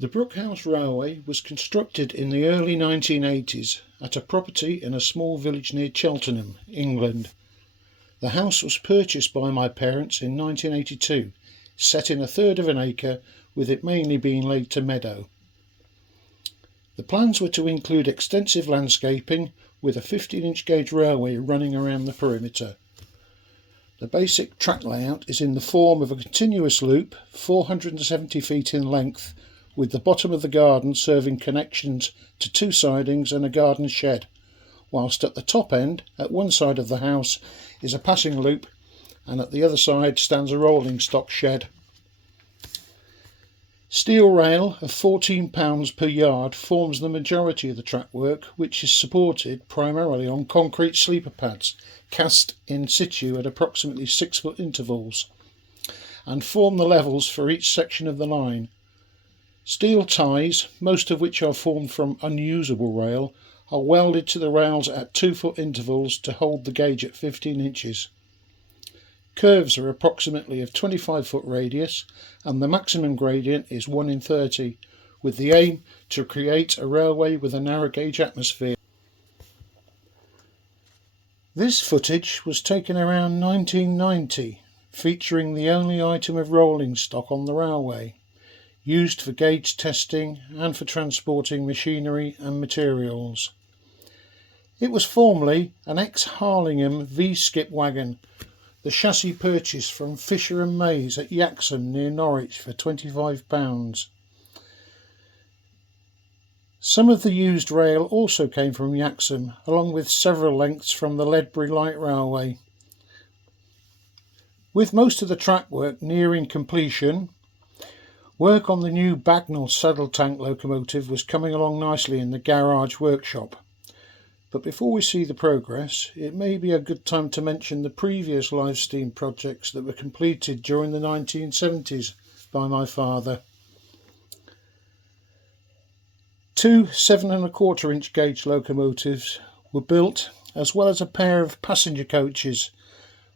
The Brook House Railway was constructed in the early 1980s at a property in a small village near Cheltenham, England. The house was purchased by my parents in 1982, set in a third of an acre, with it mainly being laid to meadow. The plans were to include extensive landscaping with a 15-inch gauge railway running around the perimeter. The basic track layout is in the form of a continuous loop, 470 feet in length, with the bottom of the garden serving connections to two sidings and a garden shed, whilst at the top end, at one side of the house, is a passing loop, and at the other side stands a rolling stock shed. Steel rail of £14 per yard forms the majority of the track work, which is supported primarily on concrete sleeper pads cast in situ at approximately 6 foot intervals, and form the levels for each section of the line. Steel ties, most of which are formed from unusable rail, are welded to the rails at 2 foot intervals to hold the gauge at 15 inches. Curves are approximately of 25 foot radius, and the maximum gradient is 1 in 30, with the aim to create a railway with a narrow gauge atmosphere. This footage was taken around 1990, featuring the only item of rolling stock on the railway, used for gauge testing and for transporting machinery and materials. It was formerly an ex-Harlingham V-skip wagon, the chassis purchased from Fisher and Mays at Yaxham near Norwich for £25. Some of the used rail also came from Yaxham, along with several lengths from the Ledbury Light Railway. With most of the track work nearing completion, work on the new Bagnall saddle tank locomotive was coming along nicely in the garage workshop. But before we see the progress, it may be a good time to mention the previous live steam projects that were completed during the 1970s by my father. Two 7¼ inch gauge locomotives were built, as well as a pair of passenger coaches,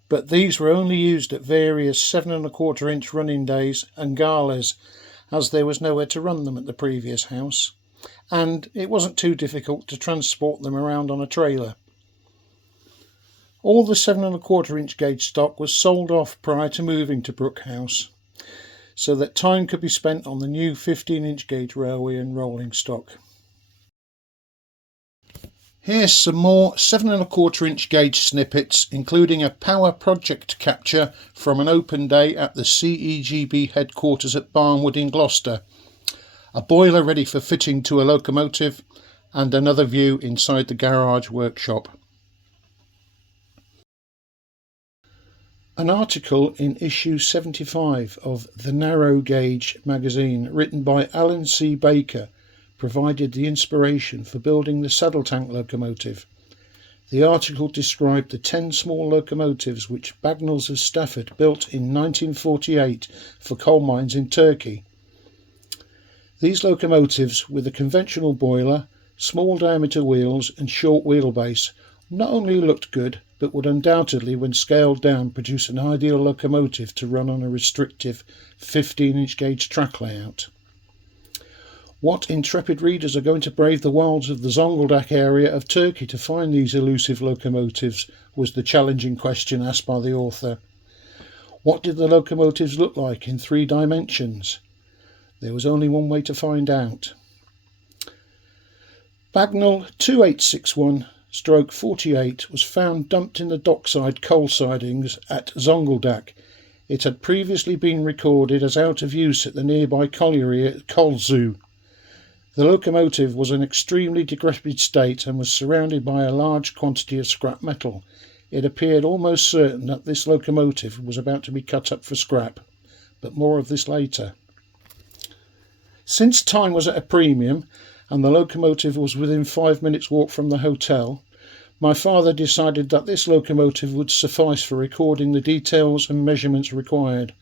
but these were only used at various 7¼ inch running days and galas, as there was nowhere to run them at the previous house, and it wasn't too difficult to transport them around on a trailer. All the 7¼ inch gauge stock was sold off prior to moving to Brook House, so that time could be spent on the new 15-inch gauge railway and rolling stock. Here's some more 7¼ inch gauge snippets, including a power project capture from an open day at the CEGB headquarters at Barnwood in Gloucester, a boiler ready for fitting to a locomotive, and another view inside the garage workshop. An article in issue 75 of The Narrow Gauge magazine, written by Alan C. Baker, provided the inspiration for building the saddle tank locomotive. The article described the 10 small locomotives which Bagnalls of Stafford built in 1948 for coal mines in Turkey. These locomotives, with a conventional boiler, small diameter wheels and short wheelbase, not only looked good, but would undoubtedly, when scaled down, produce an ideal locomotive to run on a restrictive 15-inch gauge track layout. What intrepid readers are going to brave the wilds of the Zonguldak area of Turkey to find these elusive locomotives, was the challenging question asked by the author. What did the locomotives look like in 3 dimensions? There was only one way to find out. Bagnall 2861/48 was found dumped in the dockside coal sidings at Zonguldak. It had previously been recorded as out of use at the nearby colliery at Kolzu. The locomotive was in extremely decrepit state and was surrounded by a large quantity of scrap metal. It appeared almost certain that this locomotive was about to be cut up for scrap, but more of this later. Since time was at a premium and the locomotive was within 5 minutes' walk from the hotel, my father decided that this locomotive would suffice for recording the details and measurements required.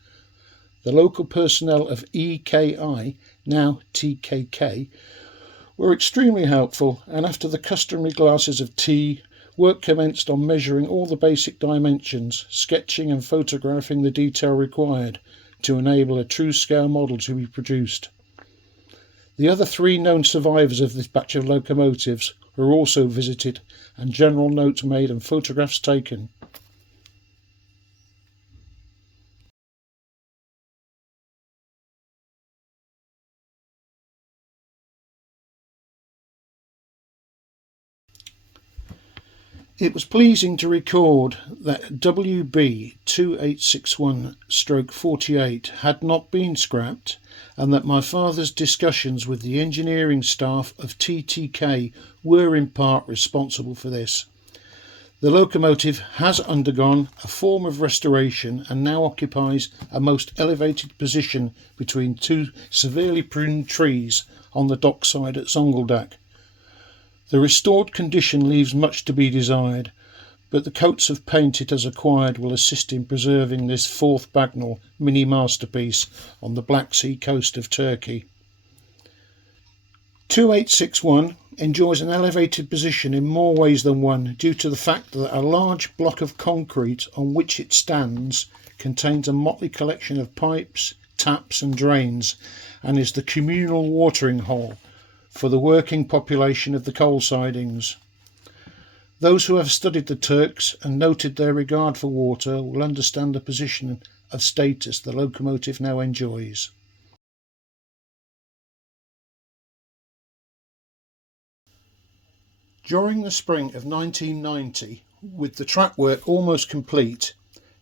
The local personnel of EKI, now TKK, were extremely helpful, and after the customary glasses of tea, work commenced on measuring all the basic dimensions, sketching and photographing the detail required to enable a true scale model to be produced. The other 3 known survivors of this batch of locomotives were also visited and general notes made and photographs taken. It was pleasing to record that WB 2861/48 had not been scrapped, and that my father's discussions with the engineering staff of TTK were in part responsible for this. The locomotive has undergone a form of restoration and now occupies a most elevated position between 2 severely pruned trees on the dockside at Zongeldak. The restored condition leaves much to be desired, but the coats of paint it has acquired will assist in preserving this 4th Bagnall mini masterpiece on the Black Sea coast of Turkey. 2861 enjoys an elevated position in more ways than one due to the fact that a large block of concrete on which it stands contains a motley collection of pipes, taps and drains, and is the communal watering hole for the working population of the coal sidings. Those who have studied the Turks and noted their regard for water will understand the position of status the locomotive now enjoys. During the spring of 1990, with the track work almost complete,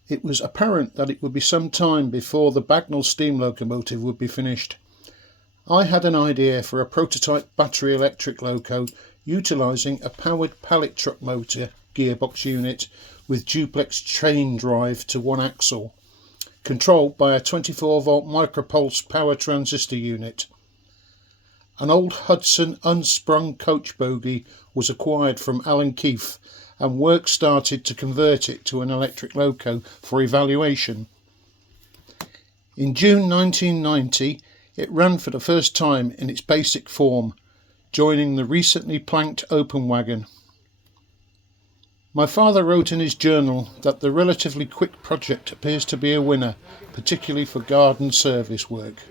it was apparent that it would be some time before the Bagnall steam locomotive would be finished. I had an idea for a prototype battery electric loco utilising a powered pallet truck motor gearbox unit with duplex chain drive to one axle, controlled by a 24-volt micropulse power transistor unit. An old Hudson unsprung coach bogie was acquired from Alan Keefe, and work started to convert it to an electric loco for evaluation. In June 1990, it ran for the first time in its basic form, joining the recently planked open wagon. My father wrote in his journal that the relatively quick project appears to be a winner, particularly for garden service work.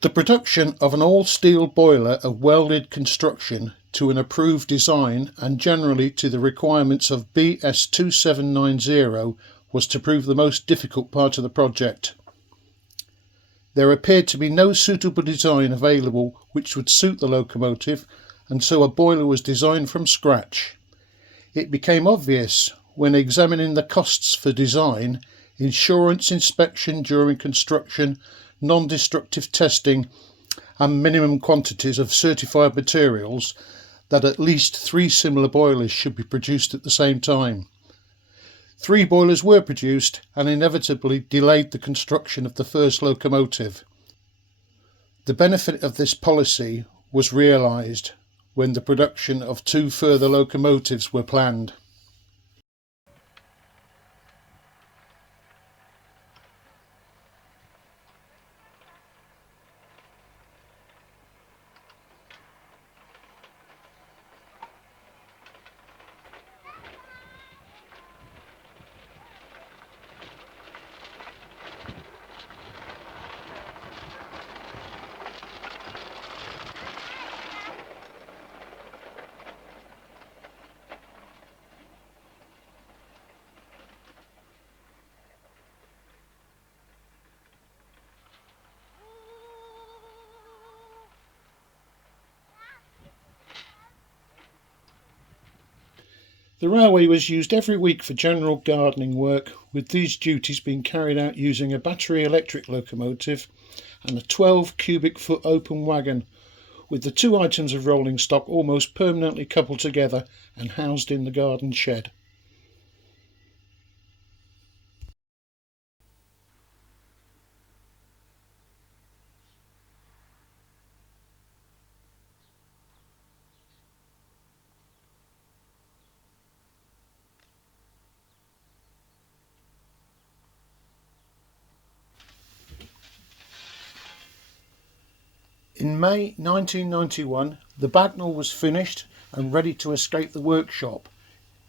The production of an all-steel boiler of welded construction to an approved design and generally to the requirements of BS 2790 was to prove the most difficult part of the project. There appeared to be no suitable design available which would suit the locomotive, and so a boiler was designed from scratch. It became obvious when examining the costs for design, insurance inspection during construction, non-destructive testing and minimum quantities of certified materials that at least 3 similar boilers should be produced at the same time. 3 boilers were produced and inevitably delayed the construction of the first locomotive. The benefit of this policy was realised when the production of 2 further locomotives were planned. The railway was used every week for general gardening work, with these duties being carried out using a battery electric locomotive and a 12 cubic foot open wagon, with the two items of rolling stock almost permanently coupled together and housed in the garden shed. In May 1991, the Bagnall was finished and ready to escape the workshop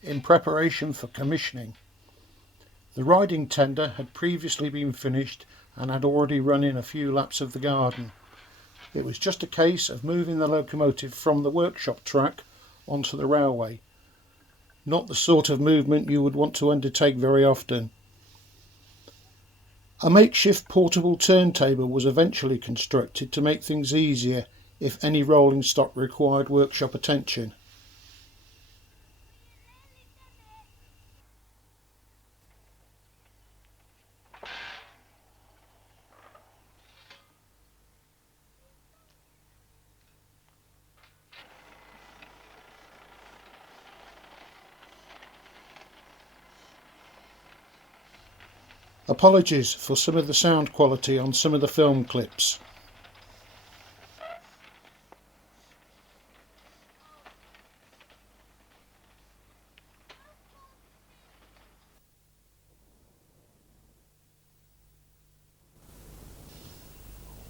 in preparation for commissioning. The riding tender had previously been finished and had already run in a few laps of the garden. It was just a case of moving the locomotive from the workshop track onto the railway. Not the sort of movement you would want to undertake very often. A makeshift portable turntable was eventually constructed to make things easier if any rolling stock required workshop attention. Apologies for some of the sound quality on some of the film clips.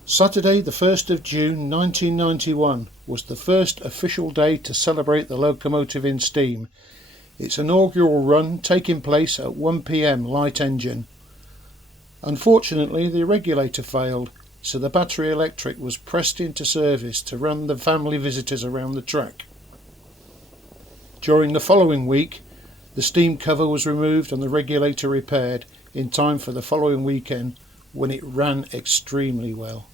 Saturday the 1st of June 1991 was the first official day to celebrate the locomotive in steam, its inaugural run taking place at 1 p.m. light engine. Unfortunately, the regulator failed, so the battery electric was pressed into service to run the family visitors around the track. During the following week, the steam cover was removed and the regulator repaired in time for the following weekend, when it ran extremely well.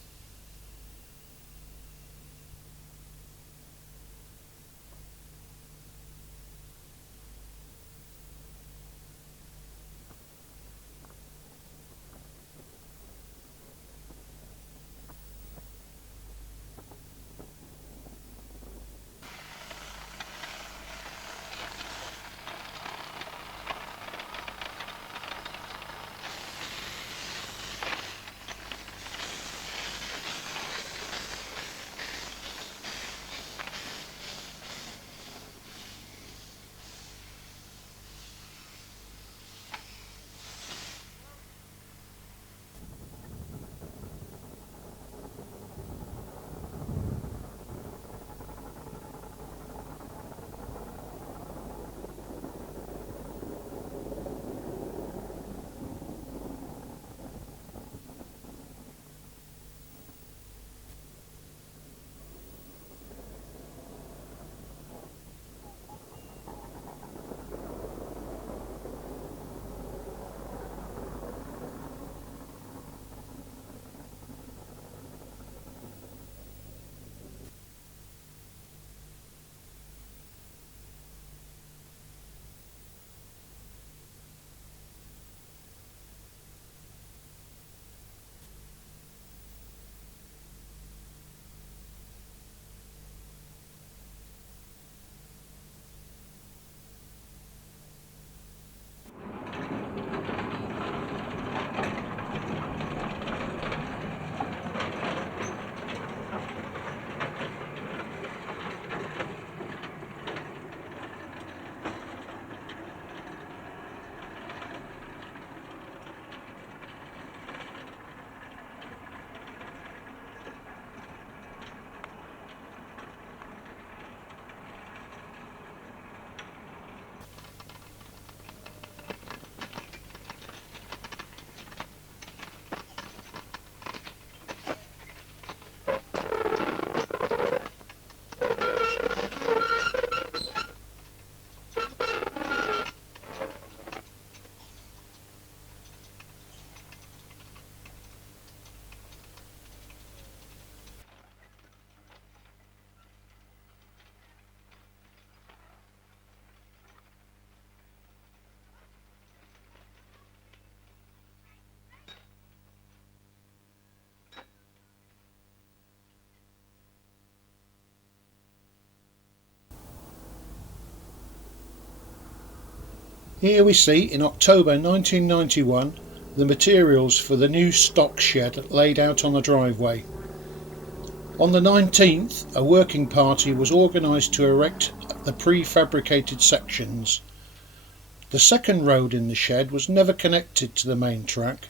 Here we see in October 1991 the materials for the new stock shed laid out on the driveway. On the 19th, a working party was organised to erect the prefabricated sections. The second road in the shed was never connected to the main track,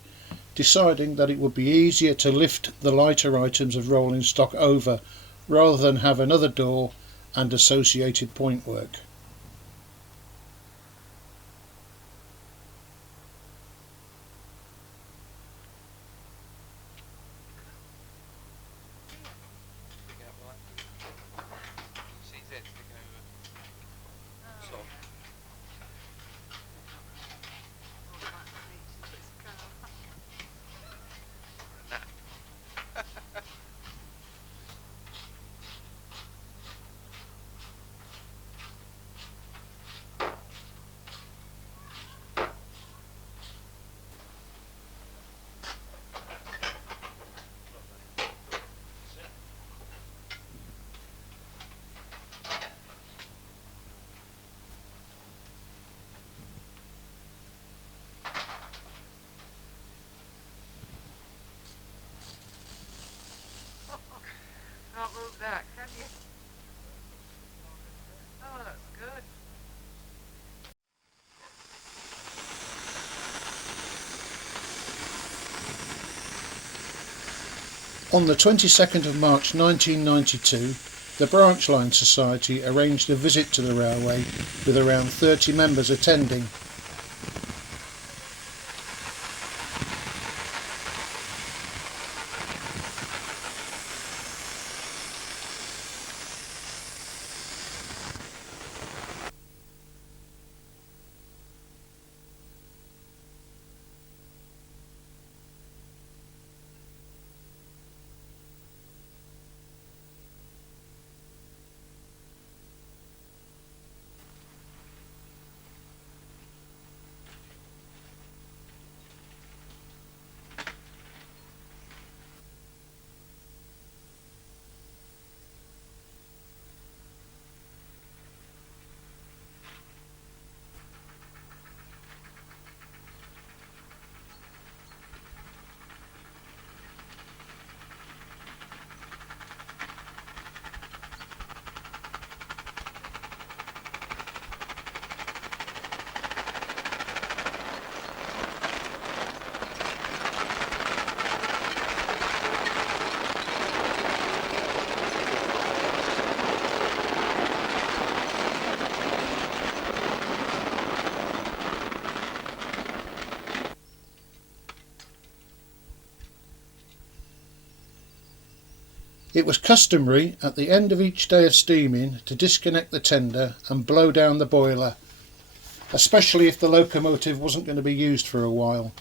deciding that it would be easier to lift the lighter items of rolling stock over rather than have another door and associated point work. Can't move that, can you? Oh, that's good. On the 22nd of March 1992, the Branch Line Society arranged a visit to the railway with around 30 members attending. It was customary at the end of each day of steaming to disconnect the tender and blow down the boiler, especially if the locomotive wasn't going to be used for a while.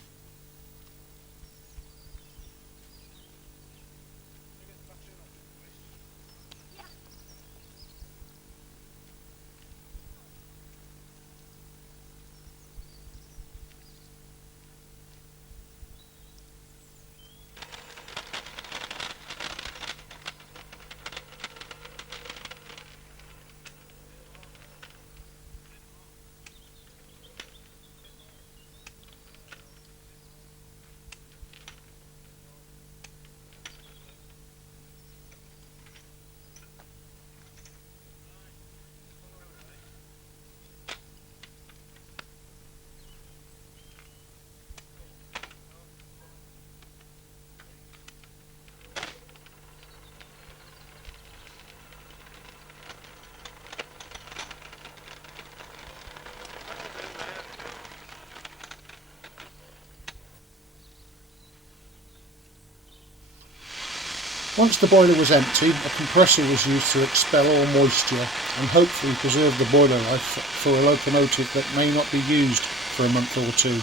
Once the boiler was empty, a compressor was used to expel all moisture and hopefully preserve the boiler life for a locomotive that may not be used for a month or two.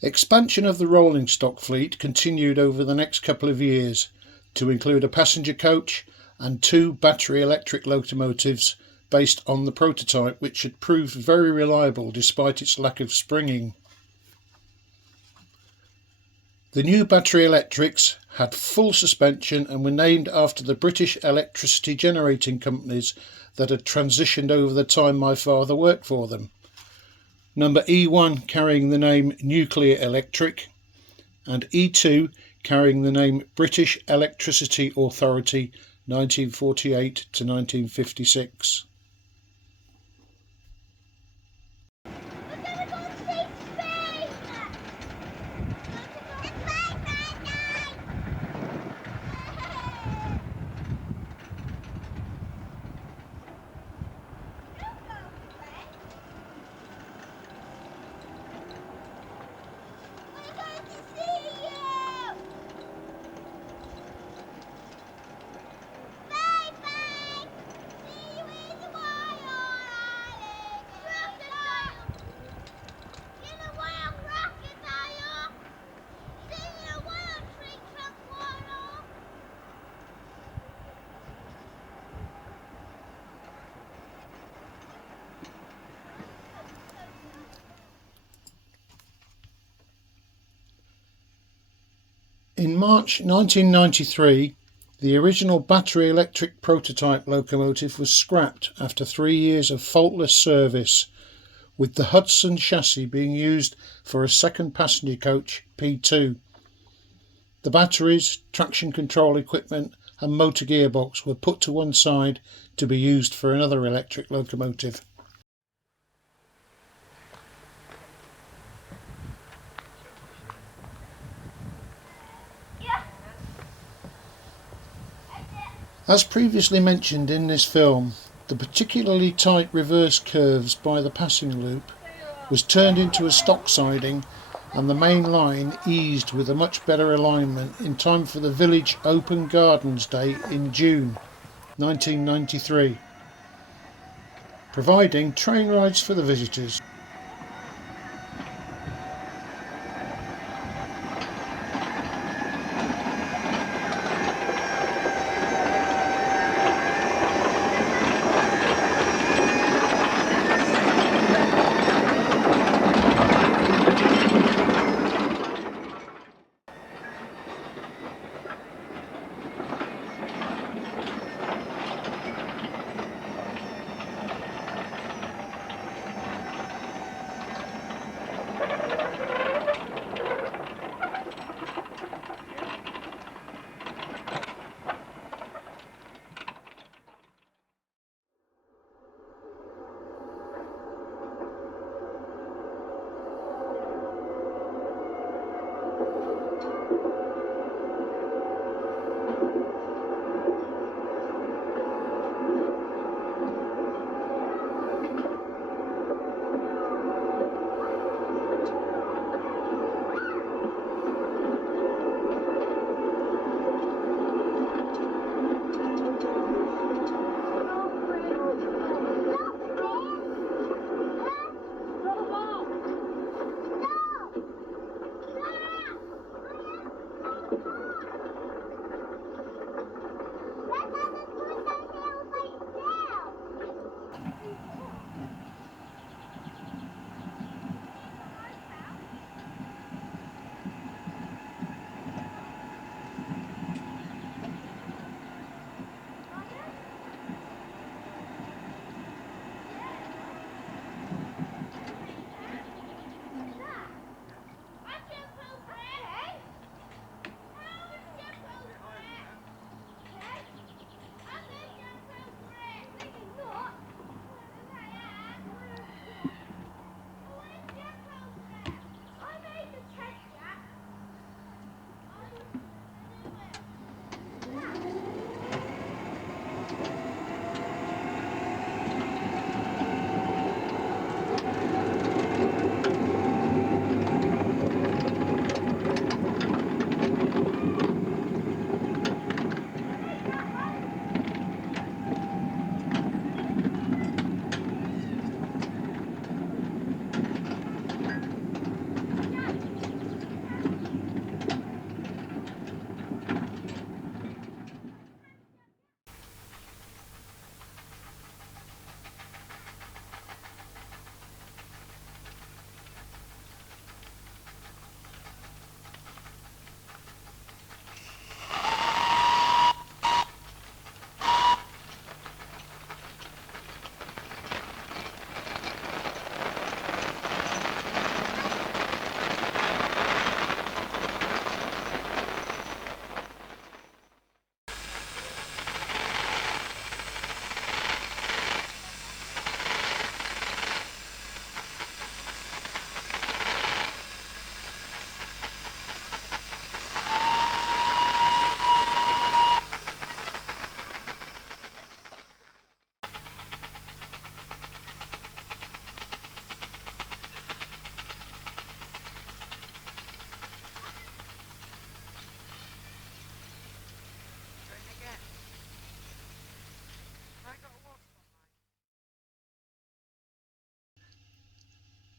Expansion of the rolling stock fleet continued over the next couple of years to include a passenger coach and 2 battery electric locomotives based on the prototype, which had proved very reliable despite its lack of springing. The new battery electrics had full suspension and were named after the British electricity generating companies that had transitioned over the time my father worked for them. Number E1 carrying the name Nuclear Electric and E2 carrying the name British Electricity Authority 1948 to 1956. In March 1993, the original battery electric prototype locomotive was scrapped after 3 years of faultless service, with the Hudson chassis being used for a second passenger coach P2. The batteries, traction control equipment and motor gearbox were put to one side to be used for another electric locomotive. As previously mentioned in this film, the particularly tight reverse curves by the passing loop was turned into a stock siding and the main line eased with a much better alignment in time for the village Open Gardens Day in June 1993, providing train rides for the visitors.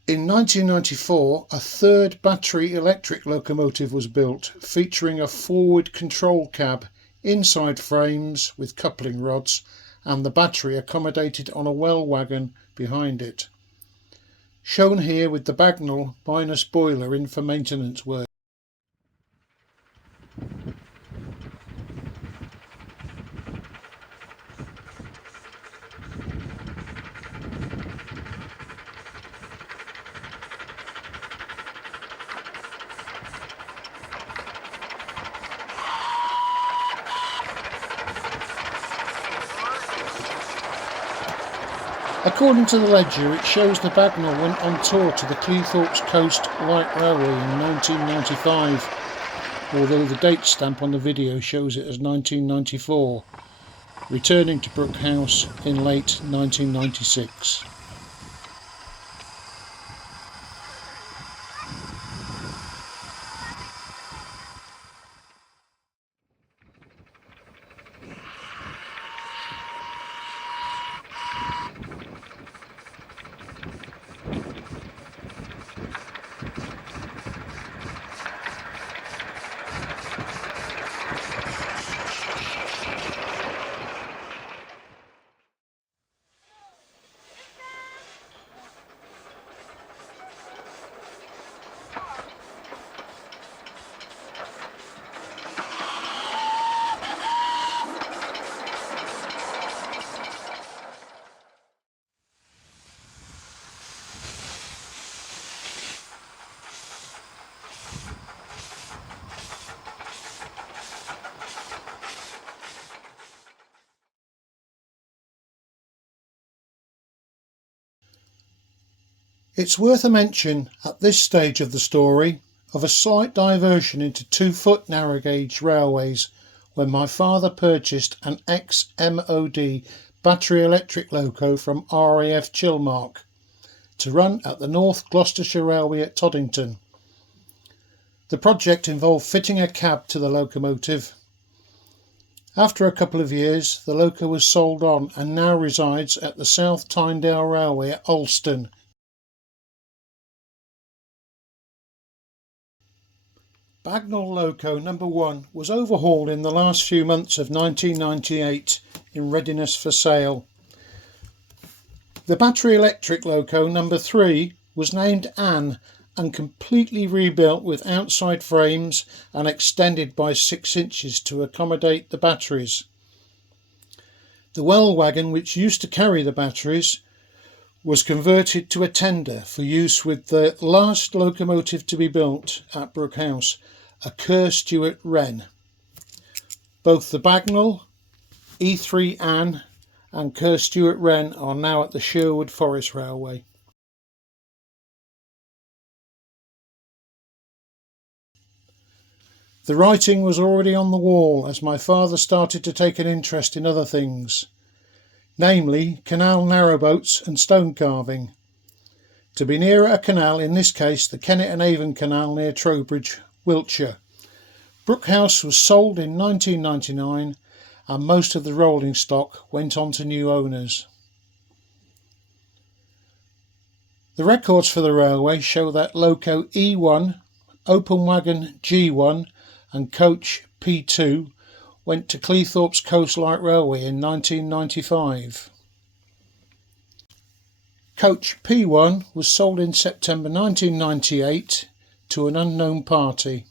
In 1994, a third battery electric locomotive was built, featuring a forward control cab, inside frames with coupling rods, and the battery accommodated on a well wagon behind it. Shown here with the Bagnall minus boiler in for maintenance work. According to the ledger, it shows the Bagnall went on tour to the Cleethorpes Coast Light Railway in 1995, although the date stamp on the video shows it as 1994, returning to Brook House in late 1996. It's worth a mention at this stage of the story of a slight diversion into 2-foot narrow gauge railways when my father purchased an ex-MOD battery electric loco from RAF Chilmark to run at the North Gloucestershire Railway at Toddington. The project involved fitting a cab to the locomotive. After a couple of years, the loco was sold on and now resides at the South Tyndale Railway at Ulston. Bagnall Loco number 1 was overhauled in the last few months of 1998 in readiness for sale. The battery electric loco number 3 was named Anne and completely rebuilt with outside frames and extended by 6 inches to accommodate the batteries. The well wagon which used to carry the batteries was converted to a tender for use with the last locomotive to be built at Brook House, a Kerr Stewart Wren. Both the Bagnall, E3 Anne and Kerr Stewart Wren are now at the Sherwood Forest Railway. The writing was already on the wall as my father started to take an interest in other things, namely canal narrowboats and stone carving. To be nearer a canal, in this case the Kennet and Avon Canal near Trowbridge, Wiltshire. Brook House was sold in 1999 and most of the rolling stock went on to new owners. The records for the railway show that loco E1, open wagon G1 and coach P2 went to Cleethorpes Coast Light Railway in 1995. Coach P1 was sold in September 1998 to an unknown party.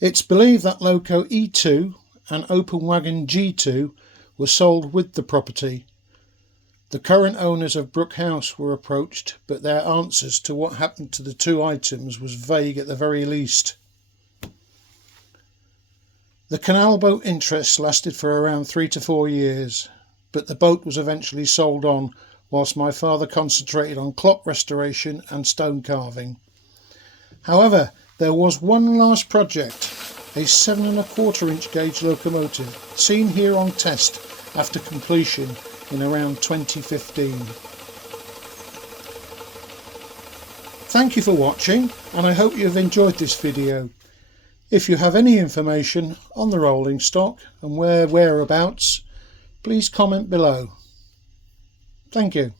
It's believed that loco E2 and open wagon G2 were sold with the property. The current owners of Brook House were approached, but their answers to what happened to the 2 items was vague at the very least. The canal boat interest lasted for around 3 to 4 years, but the boat was eventually sold on whilst my father concentrated on clock restoration and stone carving. However, there was one last project, a 7¼ inch gauge locomotive, seen here on test after completion in around 2015. Thank you for watching and I hope you have enjoyed this video. If you have any information on the rolling stock and whereabouts, please comment below. Thank you.